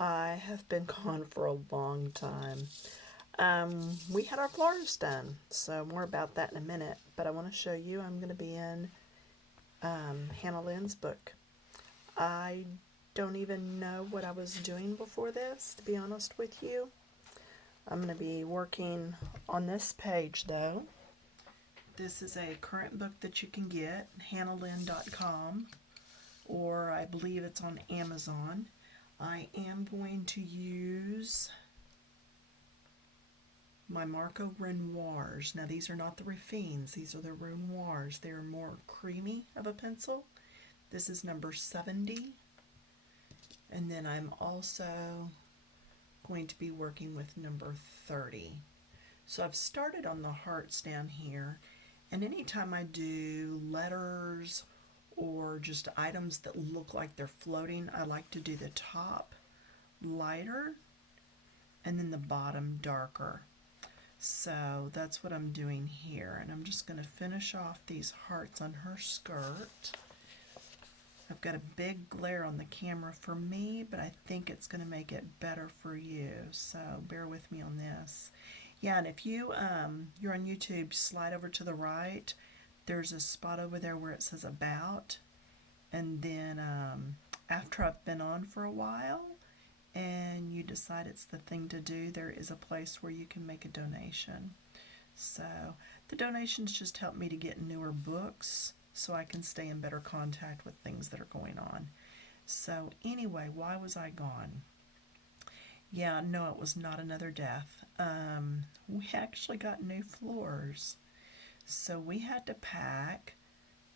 I have been gone for a long time. We had our floors done, so more about that in a minute. But I want to show you, I'm going to be in HLynn's book. I don't even know what I was doing before this, to be honest with you. I'm going to be working on this page, though. This is a current book that you can get, HLynn.com, or I believe it's on Amazon. I am going to use my Marco Reniors. Now these are not the Raffines, these are the Reniors. They're more creamy of a pencil. This is number 70. And then I'm also going to be working with number 30. So I've started on the hearts down here, and anytime I do letters or just items that look like they're floating, I like to do the top lighter and then the bottom darker. So that's what I'm doing here, and I'm just going to finish off these hearts on her skirt. I've got a big glare on the camera for me, but I think it's going to make it better for you, so bear with me on this. Yeah, and if you're on YouTube, slide over to the right. There's a spot over there where it says About, and then after I've been on for a while, and you decide it's the thing to do, there is a place where you can make a donation. So the donations just help me to get newer books so I can stay in better contact with things that are going on. So anyway, why was I gone? Yeah, no, it was not another death. We actually got new floors. So we had to pack.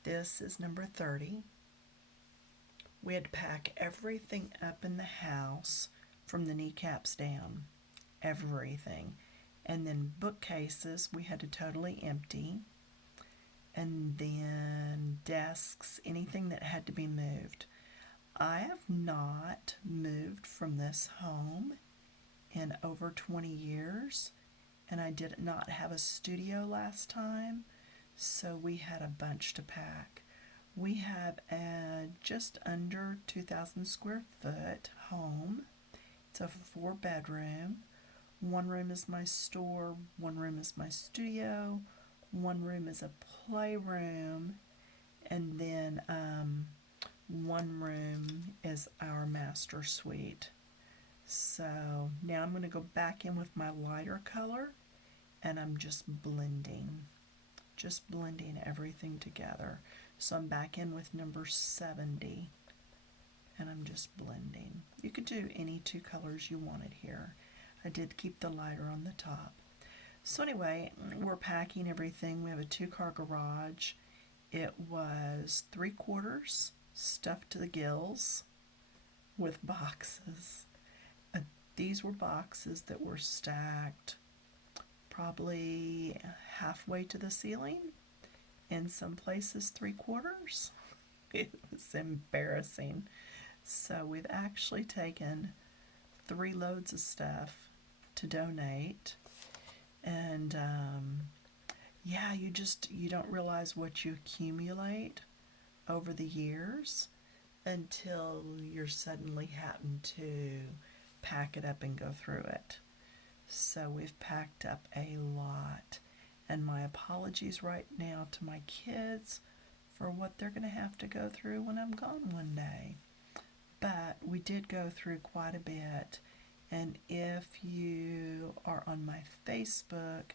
This is number 30. We had to pack everything up in the house from the kneecaps down. Everything. And then bookcases we had to totally empty. And then desks, anything that had to be moved. I have not moved from this home in over 20 years. And I did not have a studio last time. So we had a bunch to pack. We have a just under 2,000 square foot home. It's a 4-bedroom. One room is my store, one room is my studio, one room is a playroom, and then one room is our master suite. So now I'm going to go back in with my lighter color, and I'm just blending everything together. So I'm back in with number 70, and I'm just blending. You could do any two colors you wanted here. I did keep the lighter on the top. So anyway, we're packing everything. We have a 2-car garage. It was 3/4 stuffed to the gills with boxes. These were boxes that were stacked probably halfway to the ceiling. In some places 3/4. It was embarrassing. So we've actually taken 3 loads of stuff to donate. And yeah, you don't realize what you accumulate over the years until you're suddenly happen to pack it up and go through it. So we've packed up a lot. And my apologies right now to my kids for what they're going to have to go through when I'm gone one day. But we did go through quite a bit. And if you are on my Facebook,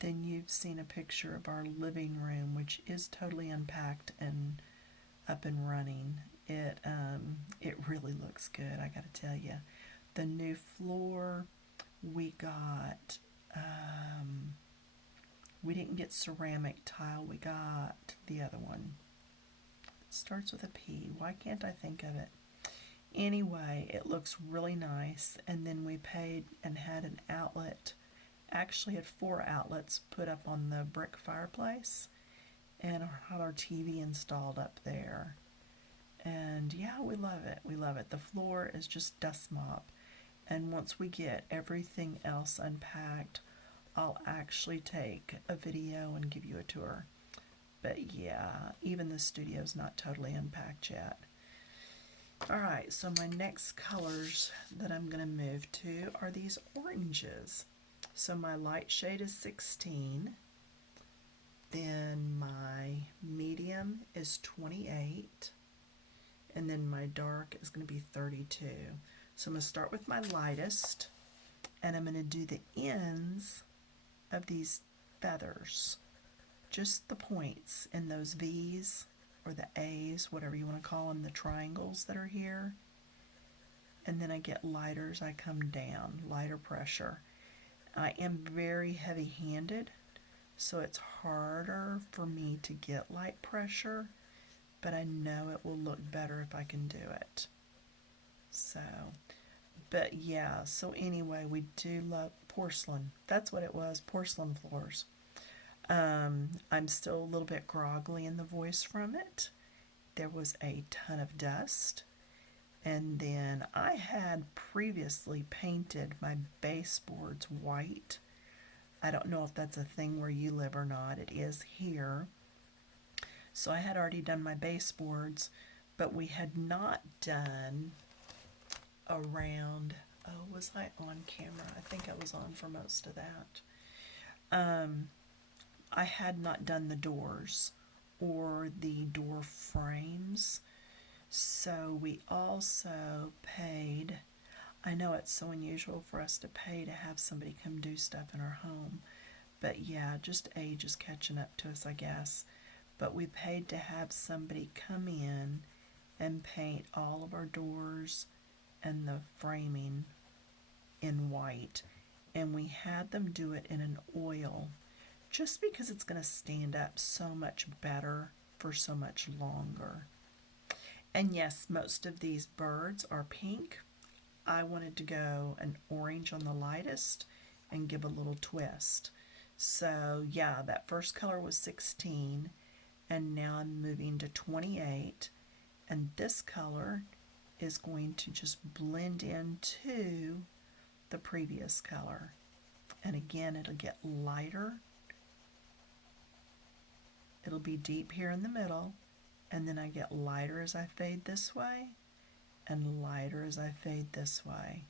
then you've seen a picture of our living room, which is totally unpacked and up and running. It really looks good, I got to tell you. The new floor we got. We didn't get ceramic tile, we got the other one. It starts with a P. Why can't I think of it? Anyway, it looks really nice. And then we paid and had an outlet, actually had 4 outlets put up on the brick fireplace, and had our TV installed up there. And yeah, we love it. We love it. The floor is just dust mop. And once we get everything else unpacked, I'll actually take a video and give you a tour. But yeah, even the studio's not totally unpacked yet. Alright, so my next colors that I'm going to move to are these oranges. So my light shade is 16, then my medium is 28, and then my dark is going to be 32. So I'm going to start with my lightest, and I'm going to do the ends of these feathers, just the points in those V's or the A's, whatever you want to call them, the triangles that are here. And then I get lighter as I come down, lighter pressure. I am very heavy-handed, so it's harder for me to get light pressure, but I know it will look better if I can do it. So, but yeah, so anyway, we do love porcelain. That's what it was, porcelain floors. I'm still a little bit groggly in the voice from it. There was a ton of dust. And then I had previously painted my baseboards white. I don't know if that's a thing where you live or not. It is here. So I had already done my baseboards, but we had not done around, oh, was I on camera? I think I was on for most of that. I had not done the doors or the door frames. So we also paid, I know it's so unusual for us to pay to have somebody come do stuff in our home, but yeah, just age is catching up to us, I guess. But we paid to have somebody come in and paint all of our doors and the framing in white. And we had them do it in an oil just because it's going to stand up so much better for so much longer. And yes, most of these birds are pink. I wanted to go an orange on the lightest and give a little twist. So yeah, that first color was 16, and now I'm moving to 28, and this color is going to just blend into the previous color. And again, it'll get lighter. It'll be deep here in the middle, and then I get lighter as I fade this way and lighter as I fade this way.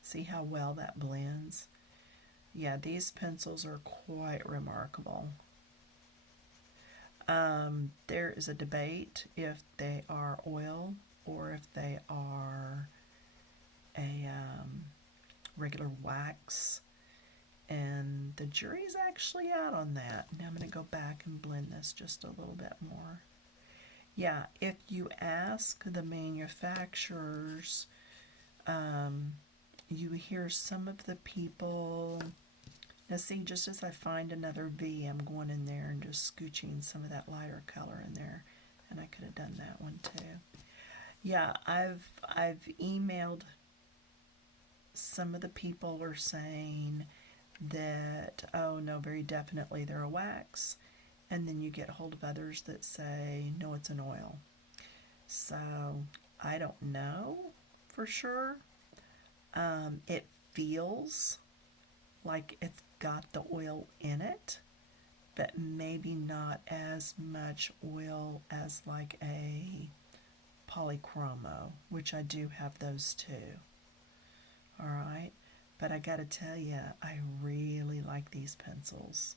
See how well that blends? Yeah, these pencils are quite remarkable. There is a debate if they are oil or if they are a regular wax, and the jury's actually out on that. Now I'm going to go back and blend this just a little bit more. Yeah, if you ask the manufacturers, you hear some of the people. Now see, just as I find another V, I'm going in there and just scooching some of that lighter color in there, and I could have done that one too. Yeah, I've emailed some of the people are saying that, oh no, very definitely they're a wax, and then you get hold of others that say no, it's an oil. So I don't know for sure. It feels like it's got the oil in it, but maybe not as much oil as like a polychromo, which I do have those too. All right, but I gotta tell you, I really like these pencils.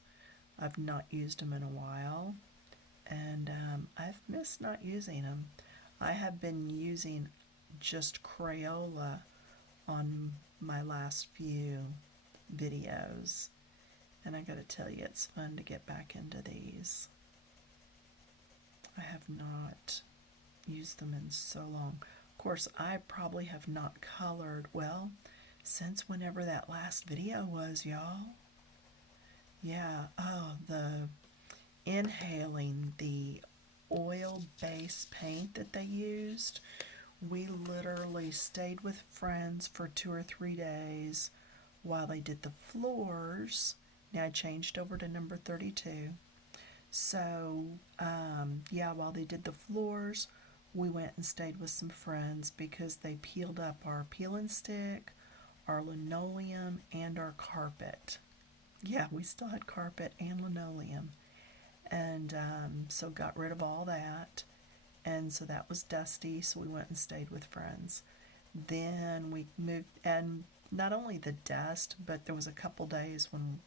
I've not used them in a while, and I've missed not using them. I have been using just Crayola on my last few videos, and I gotta tell you, it's fun to get back into these. I have not used them in so long. Of course, I probably have not colored, well, since whenever that last video was, y'all. Yeah, oh, the inhaling the oil-based paint that they used. We literally stayed with friends for 2 or 3 days while they did the floors. Now I changed over to number 32. So, yeah, while they did the floors, we went and stayed with some friends because they peeled up our peel and stick, our linoleum, and our carpet. Yeah, we still had carpet and linoleum. And so got rid of all that. and so that was dusty, so we went and stayed with friends. Then we moved, and not only the dust, but there was a couple days when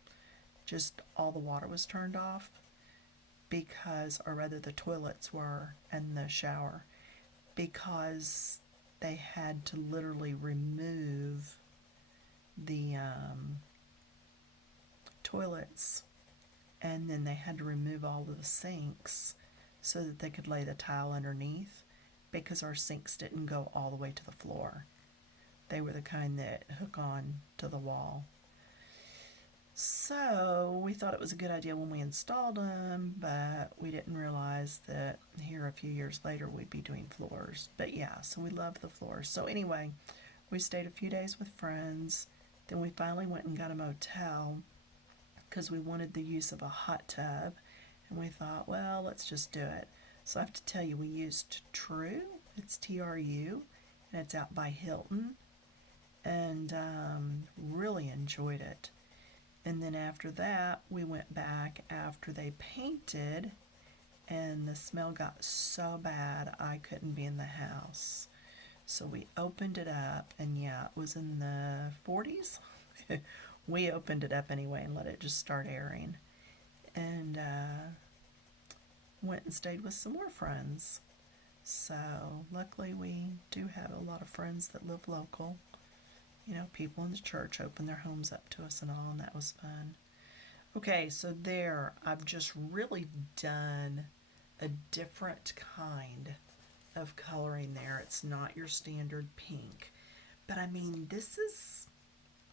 just all the water was turned off because, or rather the toilets were and the shower, because they had to literally remove the toilets, and then they had to remove all of the sinks so that they could lay the tile underneath, because our sinks didn't go all the way to the floor. They were the kind that hook on to the wall. So we thought it was a good idea when we installed them, but we didn't realize that here a few years later we'd be doing floors. But yeah, so we loved the floors. So anyway, we stayed a few days with friends. Then we finally went and got a motel because we wanted the use of a hot tub. And we thought, well, let's just do it. So I have to tell you, we used True. It's TRU, and it's out by Hilton. And really enjoyed it. And then after that, we went back after they painted, and the smell got so bad I couldn't be in the house. So we opened it up, and yeah, it was in the 40s. We opened it up anyway and let it just start airing. And went and stayed with some more friends. So luckily we do have a lot of friends that live local. You know, people in the church opened their homes up to us and all, and that was fun. Okay, so there, I've just really done a different kind of coloring there. It's not your standard pink. But I mean, this is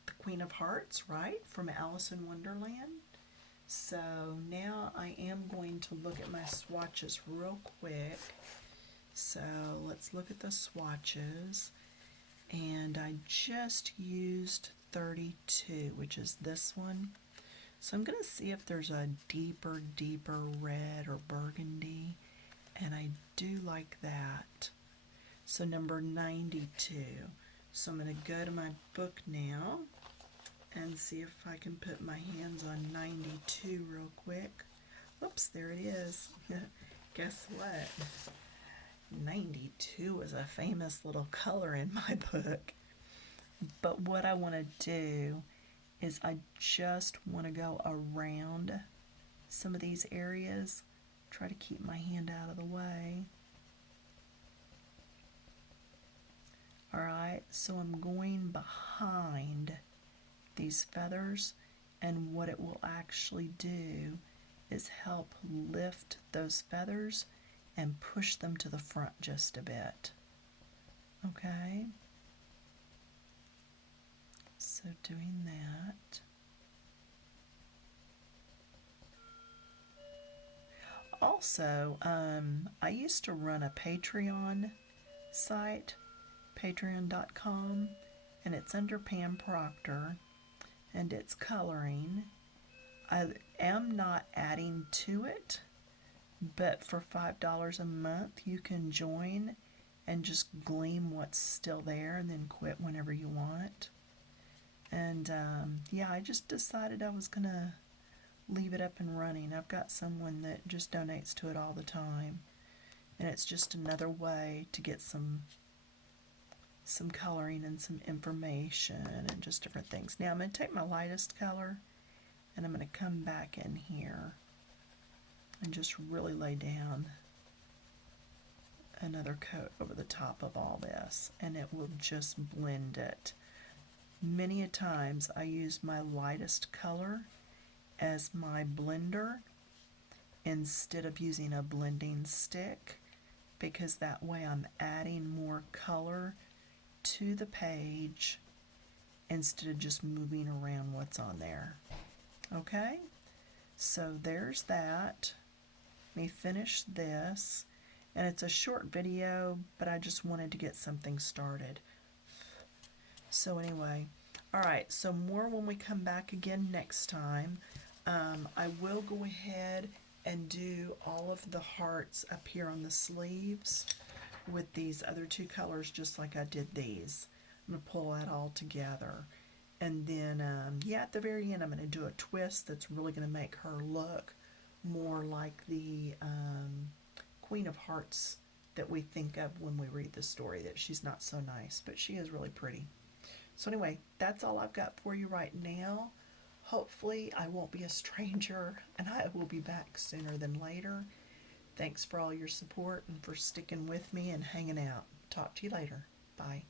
the Queen of Hearts, right? From Alice in Wonderland. So now I am going to look at my swatches real quick. So let's look at the swatches. And I just used 32, which is this one. So I'm going to see if there's a deeper red or burgundy, and I do like that. So number 92. So I'm going to go to my book now and see if I can put my hands on 92 real quick. Oops, there it is. Guess what? 92 is a famous little color in my book. But what I want to do is I just want to go around some of these areas. Try to keep my hand out of the way. Alright, so I'm going behind these feathers, and what it will actually do is help lift those feathers and push them to the front just a bit. Okay? So doing that. Also, I used to run a Patreon site, patreon.com, and it's under Pam Proctor, and it's coloring. I am not adding to it, but for $5 a month you can join and just glean what's still there and then quit whenever you want. And yeah, I just decided I was going to leave it up and running. I've got someone that just donates to it all the time, and it's just another way to get some coloring and some information and just different things. Now I'm going to take my lightest color and I'm going to come back in here and just really lay down another coat over the top of all this, and it will just blend it. Many a times I use my lightest color as my blender instead of using a blending stick, because that way I'm adding more color to the page instead of just moving around what's on there. Okay, so there's that. Let me finish this, and it's a short video, but I just wanted to get something started. So anyway, alright, so more when we come back again next time. I will go ahead and do all of the hearts up here on the sleeves with these other two colors, just like I did these. I'm going to pull that all together. And then, yeah, at the very end, I'm going to do a twist that's really going to make her look more like the Queen of Hearts that we think of when we read the story, that she's not so nice, but she is really pretty. So anyway, that's all I've got for you right now. Hopefully I won't be a stranger and I will be back sooner than later. Thanks for all your support and for sticking with me and hanging out. Talk to you later. Bye.